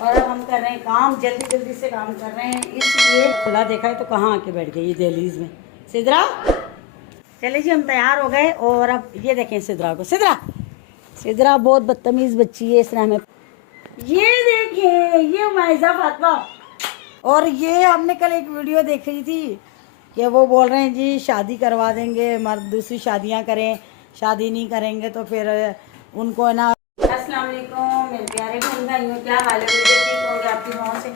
और अब हम कर रहे हैं काम, जल्दी जल्दी से काम कर रहे हैं, इसलिए खुला देखा है तो कहाँ आके बैठ गई ये दहलीज में। सिद्रा, चले जी हम तैयार हो गए और अब ये देखें सिद्रा को। सिद्रा, सिद्रा बहुत बदतमीज़ बच्ची है, इसने हमें ये देखें, ये माइजा फातमा। और ये हमने कल एक वीडियो देख रही थी कि वो बोल रहे हैं जी शादी करवा देंगे, मर्द दूसरी शादियां करें, शादी नहीं करेंगे तो फिर उनको है ना। अस्सलाम वालेकुम मेरे प्यारे बहन भाइयों, क्या हाल है? मुझे ठीक होंगे आपकी दुआओं से,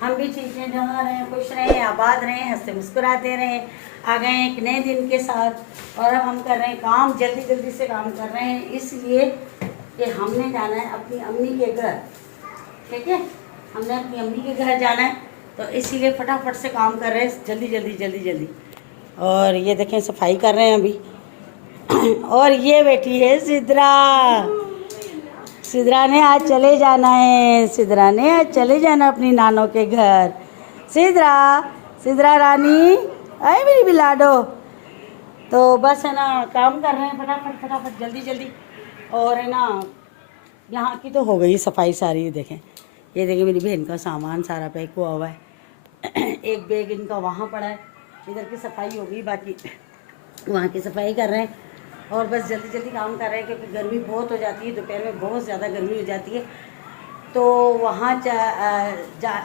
हम भी ठीक हैं, जहाँ रहें, खुश रहें, आबाद रहें, हंसते मुस्कुराते रहें। आ गए एक नए दिन के साथ और अब हम कर रहे हैं काम, जल्दी जल्दी से काम कर रहे हैं, इसलिए कि हमने जाना है अपनी अम्मी के घर। ठीक है, हमने अपनी अम्मी के घर जाना है तो इसीलिए फटाफट से काम कर रहे हैं, जल्दी जल्दी जल्दी जल्दी। और ये देखें सफाई कर रहे हैं अभी। और ये बैठी है सिद्रा। सिद्रा ने आज चले जाना है, सिद्रा ने आज चले जाना अपनी नानों के घर। सिद्रा, सिद्रा रानी, आए मेरी बिलाडो। तो बस है ना काम कर रहे हैं फटाफट फटाफट जल्दी जल्दी। और है ना यहाँ की तो हो गई सफाई सारी। देखें, ये देखें मेरी बहन का सामान सारा पैक हुआ हुआ है। एक बैग इनका वहाँ पड़ा है, इधर की सफाई हो गई, बाकी वहाँ की सफाई कर रहे हैं। और बस जल्दी जल्दी काम कर रहे हैं क्योंकि गर्मी बहुत हो जाती है, दोपहर में बहुत ज़्यादा गर्मी हो जाती है। तो वहाँ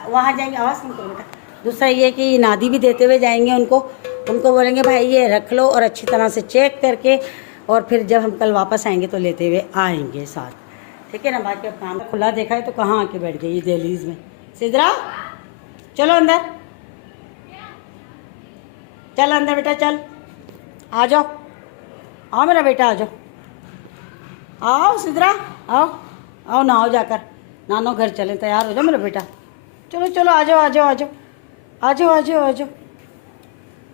वहाँ जाएंगे, आवाज़ कम करो बेटा। दूसरा ये कि नादी भी देते हुए जाएंगे उनको बोलेंगे भाई ये रख लो और अच्छी तरह से चेक करके, और फिर जब हम कल वापस आएंगे तो लेते हुए आएंगे साथ। ठीक है ना। बाकी अब काम खुला देखा है तो कहाँ आके बैठ गई ये दहलीज में। सिद्रा, चलो अंदर, चल अंदर बेटा, चल आ जाओ, आओ मेरा बेटा, आ जाओ, आओ सिद्रा, आओ आओ, नहाओ जाकर, नानो घर चलें, तैयार हो जाओ मेरा बेटा, चलो चलो आ जाओ आ जाओ आ जाओ आ जाओ आ जाओ आ जाओ।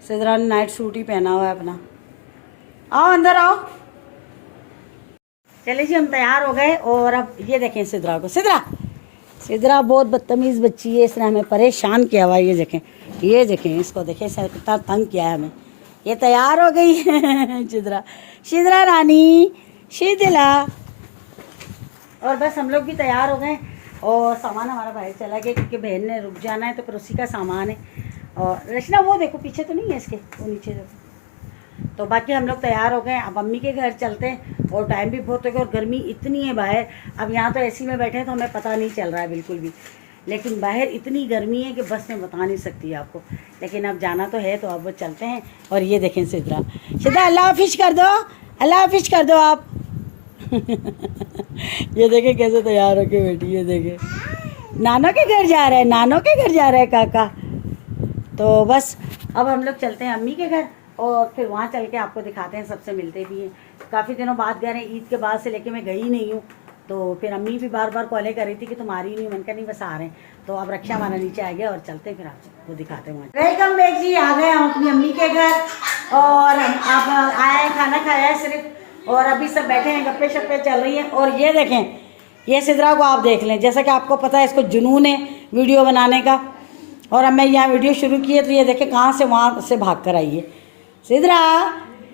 सिद्रा ने नाइट सूट ही पहना हुआ है अपना। आओ अंदर आओ। चले जी हम तैयार हो गए और अब ये देखें सिद्रा को। सिद्रा, सिद्रा बहुत बदतमीज़ बच्ची है, इसने हमें परेशान किया हुआ है। ये देखें इसको देखें, इसने कितना तंग किया है हमें। ये तैयार हो गई है सिद्रा, सिद्रा रानी, शीतला। और बस हम लोग भी तैयार हो गए और सामान हमारा बाहर चला गया क्योंकि बहन ने रुक जाना है तो फिर उसी का सामान है। और रचना वो देखो पीछे तो नहीं है इसके, वो नीचे देखो। तो बाकी हम लोग तैयार हो गए, अब अम्मी के घर चलते हैं और टाइम भी बहुत हो गया और गर्मी इतनी है बाहर। अब यहाँ तो एसी में बैठे हैं तो हमें पता नहीं चल रहा है बिल्कुल भी, लेकिन बाहर इतनी गर्मी है कि बस मैं बता नहीं सकती आपको। लेकिन अब जाना तो है तो अब वो चलते हैं। और ये देखें सिद्रा, सिद्रा अल्लाह हाफिज कर दो, अल्लाह हाफिज कर दो आप। ये देखें कैसे तैयार होके बैठी, ये देखें नानों के घर जा रहा है, नानों के घर जा रहा है काका। तो बस अब हम लोग चलते हैं अम्मी के घर और फिर वहाँ चल के आपको दिखाते हैं, सबसे मिलते भी हैं। काफ़ी दिनों बाद गए हैं, ईद के बाद से लेके मैं गई नहीं हूँ। तो फिर अम्मी भी बार बार कॉलें कर रही थी कि तुम आ रही नहीं, मन का नहीं बस आ रहे हैं। तो अब रक्षा हमारा नीचे आ गया और चलते फिर आपको दिखाते हैं वहाँ। वेलकम बैक जी, आ गए हम अपनी अम्मी के घर और आप आए हैं, खाना खाया है सिर्फ, और अभी सब बैठे हैं, गप्पे शप्पे चल रही हैं। और ये देखें, ये सिद्रा को आप देख लें, जैसा कि आपको पता है इसको जुनून है वीडियो बनाने का। और अब मैं यहाँ वीडियो शुरू की है तो ये देखें कहाँ से वहाँ से भाग कर आई है। सिद्रा,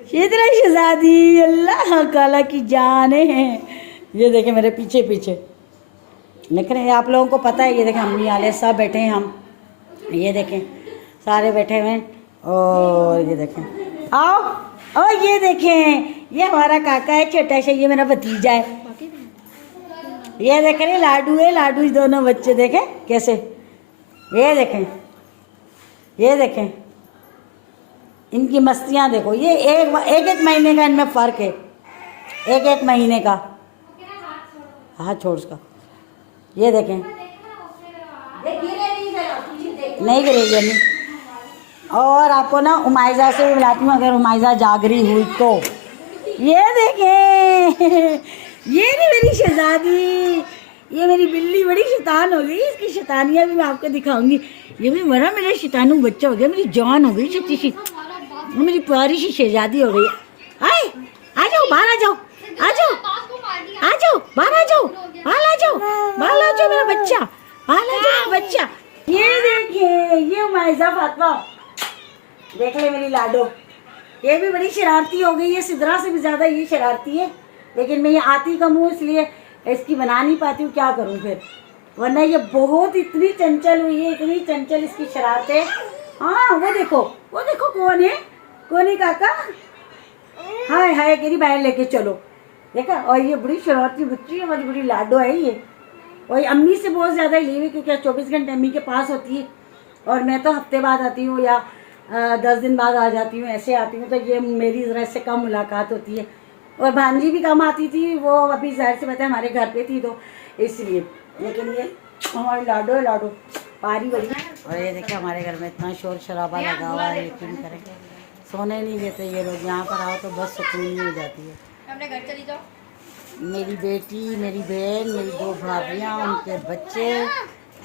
सिद्रा शहजादी, अल्लाह काला की जान है। ये देखें मेरे पीछे पीछे देख रहे हैं, आप लोगों को पता है। ये देखें अम्मी वाले सब बैठे हैं, हम ये देखें सारे बैठे हुए हैं। और ये देखें, आओ और ये देखें ये हमारा काका है छोटा सा, ये मेरा भतीजा है। ये देख रहे लाडू है, लाडू दोनों बच्चे देखें कैसे, ये देखें, ये देखें इनकी मस्तियाँ देखो। ये एक महीने का इनमें फ़र्क है, एक महीने का। हाथ छोड़ उसका। ये देखें, नहीं गिरेगी अम्मी। और आपको ना उमाइजा से भी मिलाती हूँ, अगर उमाइजा जागरी हुई तो। ये देखें, ये नहीं मेरी शहजादी, ये मेरी बिल्ली बड़ी शैतान हो गई, इसकी शैतानियाँ भी मैं आपको दिखाऊंगी। ये भी बड़ा मेरा शैतानू बच्चा हो गया, मेरी जान हो गई छोटी सी, मेरी प्यारी सी शहजादी हो गई। आए आ जाओ, बाहर आ जाओ, आ जाओ आ जाओ, बाहर आ जाओ, बाहर आ जाओ, बाहर आ जाओ मेरा बच्चा, बाहर आ जाओ बच्चा। ये देखिए ये माइजा फातमा, देख ले मेरी लाडो, ये भी बड़ी शरारती हो गई है, सिद्रा से भी ज़्यादा ये शरारती है। लेकिन मैं ये आती कम हूँ इसलिए इसकी बना नहीं पाती हूँ, क्या करूँ फिर। वरना ये बहुत इतनी चंचल हुई है, इतनी चंचल इसकी शरारतें। हाँ वो देखो कौन है काका। हाय हाय कह रही बाहर लेके चलो, देखा। और ये बड़ी शरारती बच्ची है, हमारी बड़ी लाडो है ये। और अम्मी से बहुत ज़्यादा ली हुई, क्योंकि 24 घंटे अम्मी के पास होती है और मैं तो हफ्ते बाद आती हूँ या 10 दिन बाद आ जाती हूँ, ऐसे आती हूँ। तो ये मेरी ज़रा इससे कम मुलाकात होती है। और भांजी भी कम आती थी, वो अभी जाहिर से पता है हमारे घर पे थी तो इसलिए। लेकिन ये हमारी लाडो है, लाडो पारी बड़ी। और ये देखिए हमारे घर में इतना शोर शराबा लगा हुआ है, यकीन करें सोने नहीं देते ये लोग। यहाँ पर आओ तो बस सुकून नहीं हो जाती है। अपने घर चली जाओ। मेरी बेटी, मेरी बहन, मेरी 2 भाभियाँ, उनके बच्चे,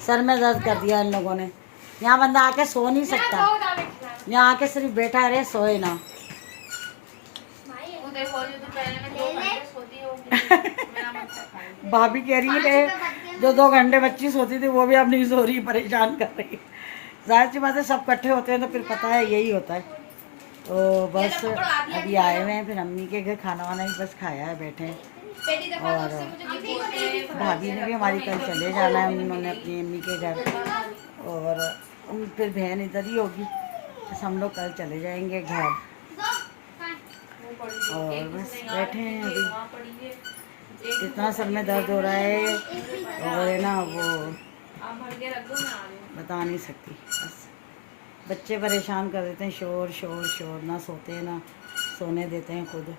सर में दर्द कर दिया इन लोगों ने। यहाँ बंदा आके सो नहीं सकता, यहाँ आके सिर्फ बैठा रहे, सोए ना। भाभी कह रही है जो 2 घंटे बच्ची सोती थी वो भी अब नहीं सो रही, परेशान कर रही है। जाहिर सी बात है, सब इकट्ठे होते हैं तो फिर पता है यही होता है। तो बस अभी आए हुए हैं, फिर अम्मी के घर खाना वाना ही बस खाया है, बैठे हैं। और भाभी ने भी हमारी कल चले जाना है, उन्होंने अपनी अम्मी के घर। और फिर बहन इधर ही होगी, बस हम लोग कल चले जाएंगे घर। और बस बैठे हैं अभी। इतना सर में दर्द हो रहा है और है ना, वो बता नहीं सकती। बस बच्चे परेशान कर देते हैं, शोर शोर शोर, ना सोते हैं ना सोने देते हैं खुद।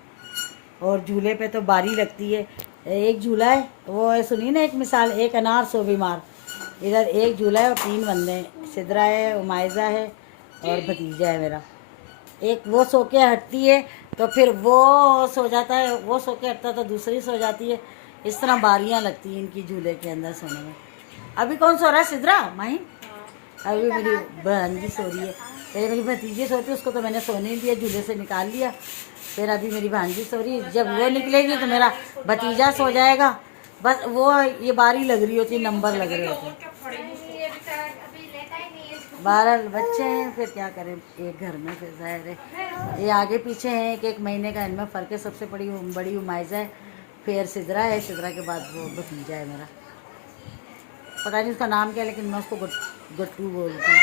और झूले पे तो बारी लगती है। एक झूला है, वो सुनिए ना एक मिसाल, एक अनार 100 बीमार। इधर एक झूला है और 3 बंदे हैं, सिद्रा है, उमाइजा है और भतीजा है मेरा। एक वो सो के हटती है तो फिर वो सो जाता है, वो सो के हटता तो दूसरी सो जाती है। इस तरह बारियां लगती हैं इनकी झूले के अंदर सोने में। अभी कौन सो रहा है? सिद्रा माही। अभी मेरी बहन जी सो रही है। पहले मेरी भतीजी सोती, उसको तो मैंने सोने नहीं दिया, झूले से निकाल लिया। फिर अभी मेरी भांजी सो रही है, जब वो निकलेगी तो मेरा भतीजा सो जाएगा। बस वो ये बारी लग रही होती, नंबर लग रहे होते हैं। 12 बच्चे हैं, फिर क्या करें एक घर में। फिर जाहिर है ये आगे पीछे हैं, 1 महीने का इनमें फ़र्क है। सबसे बड़ी उमाइजा है, फिर सिद्रा है, सिद्रा के बाद वो भतीजा है मेरा। पता नहीं उसका नाम क्या है, लेकिन मैं उसको गट्टू बोलती हूँ।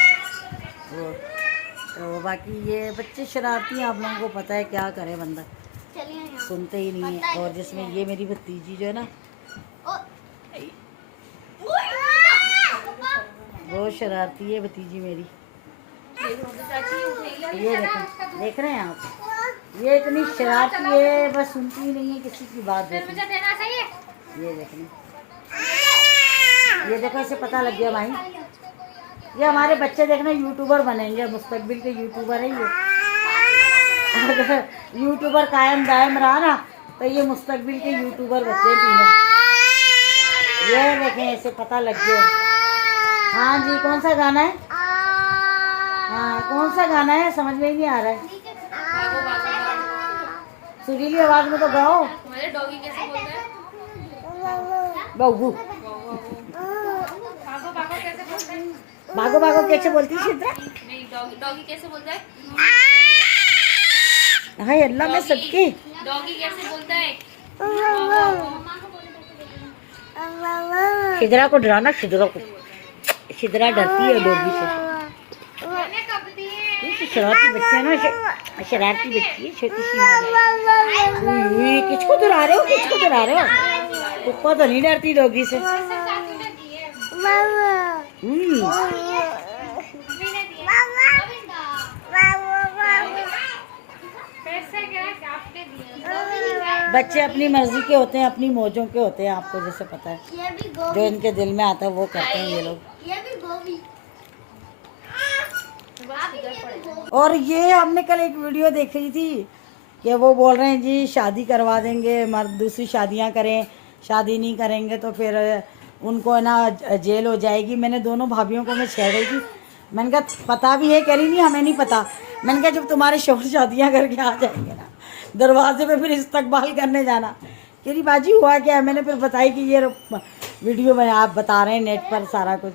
वो तो बाकी ये बच्चे शरारती हैं, आप लोगों को पता है, क्या करे बंदा, सुनते ही नहीं है। और जिसमें ये मेरी भतीजी जो है ना, बहुत शरारती है भतीजी मेरी। ये देख रहे हैं आप, ये इतनी शरारती है, बस सुनती ही नहीं है किसी की बात। ये देखने, ये देखो, इसे पता लग गया भाई, ये हमारे बच्चे देखना यूट्यूबर बनेंगे, मुस्तकबिल के यूट्यूबर है ये। अगर यूट्यूबर कायम दायम रहा ना तो ये मुस्तकबिल के यूट्यूबर बच्चे तीनों। ये देखें, इसे पता लग गया। हाँ जी, कौन सा गाना है? हाँ, कौन सा गाना है, समझ में ही नहीं आ रहा है। सुरीली आवाज में तो गाओ। डॉगी कैसे बोलते हैं? बहू। भागो भागो कैसे बोलती है सिद्रा? नहीं, डॉगी कैसे बोलता है? हाय अल्लाह में सबके। डॉगी कैसे बोलता है? सिद्रा को डराना, सिद्रा को, सिद्रा डरती है डॉगी से। शरारती बच्चे है ना, शरारती बच्ची है, छोटी सी। किसको डरा रहे हो, किसको डरा रहे हो? कुप्पा तो नहीं डरती डॉगी से। बच्चे अपनी मर्जी के होते हैं, अपनी मौजों के होते हैं, आपको जैसे पता है, जो इनके दिल में आता है वो करते हैं ये लोग। और ये हमने कल एक वीडियो देख रही थी कि वो बोल रहे हैं जी शादी करवा देंगे, मर्द दूसरी शादियां करें, शादी नहीं करेंगे तो फिर उनको ना जेल हो जाएगी। मैंने दोनों भाभीयों को मैं छेड़ रही थी, मैंने कहा पता भी है, कह रही नहीं हमें नहीं पता। मैंने कहा जब तुम्हारे शोहर शादियां करके आ जाएंगे ना दरवाजे पे, फिर इस्तकबाल करने जाना। कह रही बाजी हुआ क्या? मैंने फिर बताई कि ये वीडियो में आप बता रहे हैं नेट पर सारा कुछ।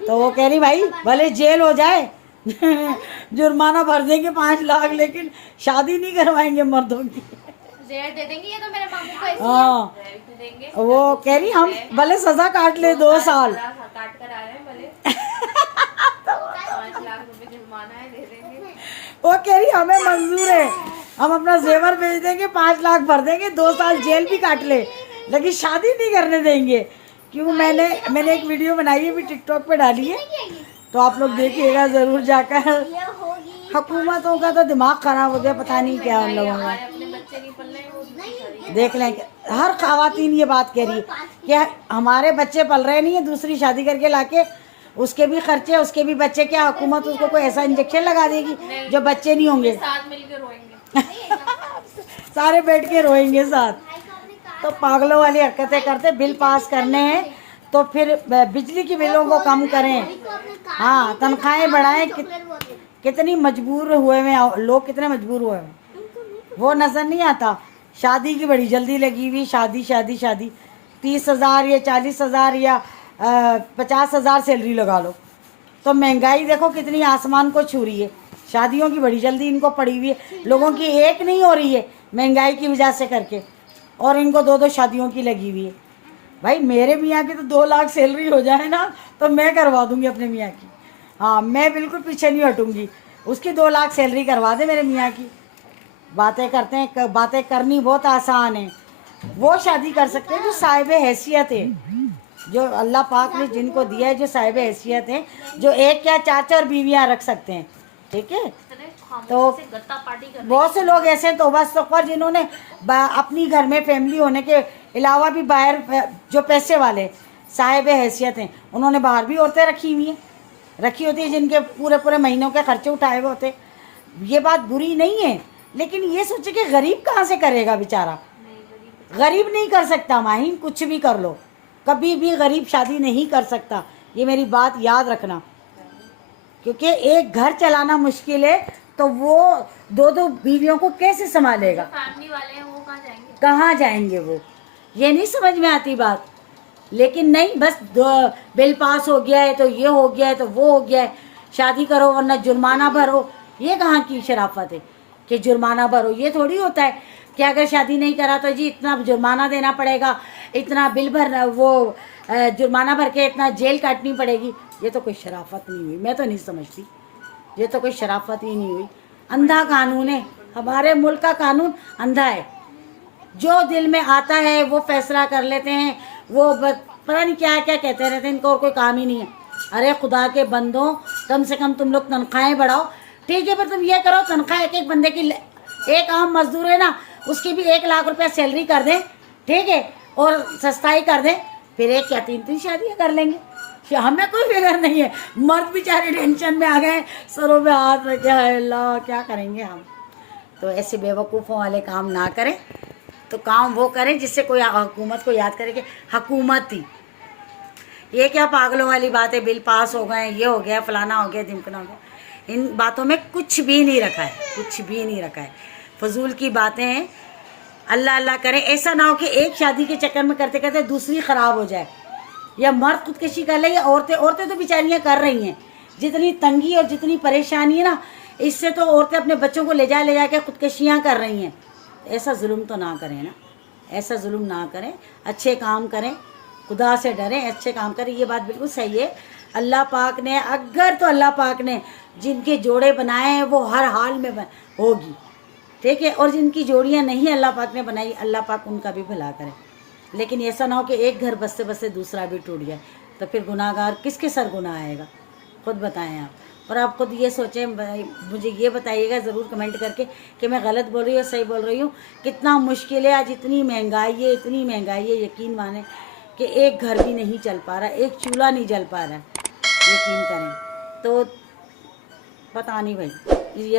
तो वो कह रही भाई भले जेल हो जाए जुर्माना भर देंगे 5 लाख, लेकिन शादी नहीं करवाएंगे मर्दों की। जहर दे देंगे ये तो मेरे मामू को ऐसे हाँ जहर क्यों देंगे? वो कह रही हम भले सजा काट ले 2 साल। काट कर आ रहे हैं भले 5 लाख रुपए जुर्माना है, दे देंगे। वो कह रही हमें मंजूर है, हम अपना जेवर बेच देंगे, 5 लाख भर देंगे, 2 साल जेल भी काट ले, लेकिन शादी नहीं करने देंगे। क्यों मैंने एक वीडियो बनाई है, भी टिकटॉक पे डाली है, तो आप लोग देखिएगा ज़रूर जाकर। हुकूमतों का तो दिमाग खराब हो गया, पता नहीं क्या उन लोगों का। अपने बच्चे नहीं पल रहे हैं, वो दूसरी शादी। देख लें, हर खवातीन ये बात कह रही है कि हमारे बच्चे पल रहे नहीं है, दूसरी शादी करके लाके उसके भी खर्चे, उसके भी बच्चे, क्या हुकूमत उसको कोई ऐसा इंजेक्शन लगा देगी जो बच्चे नहीं होंगे? साथ मिलकर रोएंगे। सारे बैठ के रोएंगे साथ। तो पागलों वाली हरकतें करते, बिल पास करने हैं तो फिर बिजली की बिलों को कम करें, हाँ तनख्वाहें बढ़ाएं। कितनी मजबूर हुए हैं लोग, कितने मजबूर हुए हैं, वो नज़र नहीं आता। शादी की बड़ी जल्दी लगी हुई, शादी शादी शादी, 30,000 या 40,000 या 50,000 सैलरी लगा लो, तो महंगाई देखो कितनी आसमान को छू रही है। शादियों की बड़ी जल्दी इनको पड़ी हुई है, लोगों की एक नहीं हो रही है महंगाई की वजह से करके, और इनको 2-2 शादियों की लगी हुई है। भाई मेरे मियाँ की तो 2 लाख सैलरी हो जाए ना तो मैं करवा दूंगी अपने मियाँ की, हाँ मैं बिल्कुल पीछे नहीं हटूंगी, उसकी 2 लाख सैलरी करवा दे मेरे मियाँ की। बातें करते हैं, बातें करनी बहुत आसान है। वो शादी कर सकते हैं जो साहिब हैसियत है, जो अल्लाह पाक ने जिनको दिया है, जो साहिब हैसियत है, जो एक या 4-4 बीवियाँ रख सकते हैं, ठीक है। तो गत्ता पार्टी कर बहुत से लोग ऐसे हैं तौबा इस्तग़फ़ार, जिन्होंने अपनी घर में फैमिली होने के अलावा भी बाहर जो पैसे वाले साहिब हैसियत हैं, उन्होंने बाहर भी औरतें रखी हुई हैं, रखी होती है, जिनके पूरे पूरे महीनों के खर्चे उठाए हुए होते। ये बात बुरी नहीं है, लेकिन ये सोचे कि गरीब कहाँ से करेगा बेचारा, गरीब नहीं कर सकता माहिन, कुछ भी कर लो, कभी भी गरीब शादी नहीं कर सकता, ये मेरी बात याद रखना। क्योंकि एक घर चलाना मुश्किल है, तो वो 2-2 बीवियों को कैसे संभालेगा? फैमिली वाले हैं वो कहाँ जाएंगे वो, ये नहीं समझ में आती बात। लेकिन नहीं, बस बिल पास हो गया है तो ये हो गया है तो वो हो गया है, शादी करो वरना जुर्माना भरो। ये कहाँ की शराफत है कि जुर्माना भरो? ये थोड़ी होता है कि अगर शादी नहीं करा तो जी इतना जुर्माना देना पड़ेगा, इतना बिल भरना, वो जुर्माना भर के इतना जेल काटनी पड़ेगी। ये तो कोई शराफत नहीं हुई, मैं तो नहीं समझती, ये तो कोई शराफत ही नहीं हुई। अंधा कानून है, हमारे मुल्क का कानून अंधा है, जो दिल में आता है वो फैसला कर लेते हैं, वो पता नहीं क्या क्या कहते रहते हैं, इनको और कोई काम ही नहीं है। अरे खुदा के बंदों, कम से कम तुम लोग तनख्वाहें बढ़ाओ, ठीक है, पर तुम ये करो तनख्वाह एक बंदे की, एक आम मजदूर है ना, उसकी भी 1 लाख रुपया सैलरी कर दें, ठीक है, और सस्ताई कर दें, फिर 1 या 3 शादियाँ कर लेंगे। हमें कोई फिक्र नहीं है, मर्द बेचारे टेंशन में आ गए, सरों में हाथ रखे, हाय अल्लाह क्या करेंगे हम। तो ऐसे बेवकूफ़ों वाले काम ना करें, तो काम वो करें जिससे कोई हुकूमत को याद करे कि हुकूमत थी। ये क्या पागलों वाली बात है, बिल पास हो गए, ये हो गया, फलाना हो गया, ढिमकना हो गया, इन बातों में कुछ भी नहीं रखा है, कुछ भी नहीं रखा है, फजूल की बातें हैं। अल्लाह अल्लाह करें, ऐसा ना हो कि एक शादी के चक्कर में करते करते दूसरी ख़राब हो जाए, या मर्द खुदकशी कर ले, या औरतें तो बेचारियाँ कर रही हैं। जितनी तंगी और जितनी परेशानी है ना, इससे तो औरतें अपने बच्चों को ले जा के खुदकशियाँ कर रही हैं। ऐसा जुल्म तो ना करें ना, ऐसा जुल्म ना करें, अच्छे काम करें, खुदा से डरें, अच्छे काम करें। ये बात बिल्कुल सही है। अल्लाह पाक ने अगर, तो अल्लाह पाक ने जिनके जोड़े बनाए हैं वो हर हाल में होगी, ठीक है, और जिनकी जोड़ियाँ नहीं अल्लाह पाक ने बनाई, अल्लाह पाक उनका भी भला करे। लेकिन ऐसा ना हो कि एक घर बसते बसते दूसरा भी टूट जाए, तो फिर गुनाहगार किसके सर गुनाह आएगा, खुद बताएं आप। और आप खुद ये सोचें, मुझे ये बताइएगा ज़रूर कमेंट करके कि मैं गलत बोल रही हूँ, सही बोल रही हूँ। कितना मुश्किल है, आज इतनी महंगाई है, इतनी महंगाई है, यकीन माने कि एक घर भी नहीं चल पा रहा, एक चूल्हा नहीं जल पा रहा है, यकीन करें। तो पता नहीं भाई, ये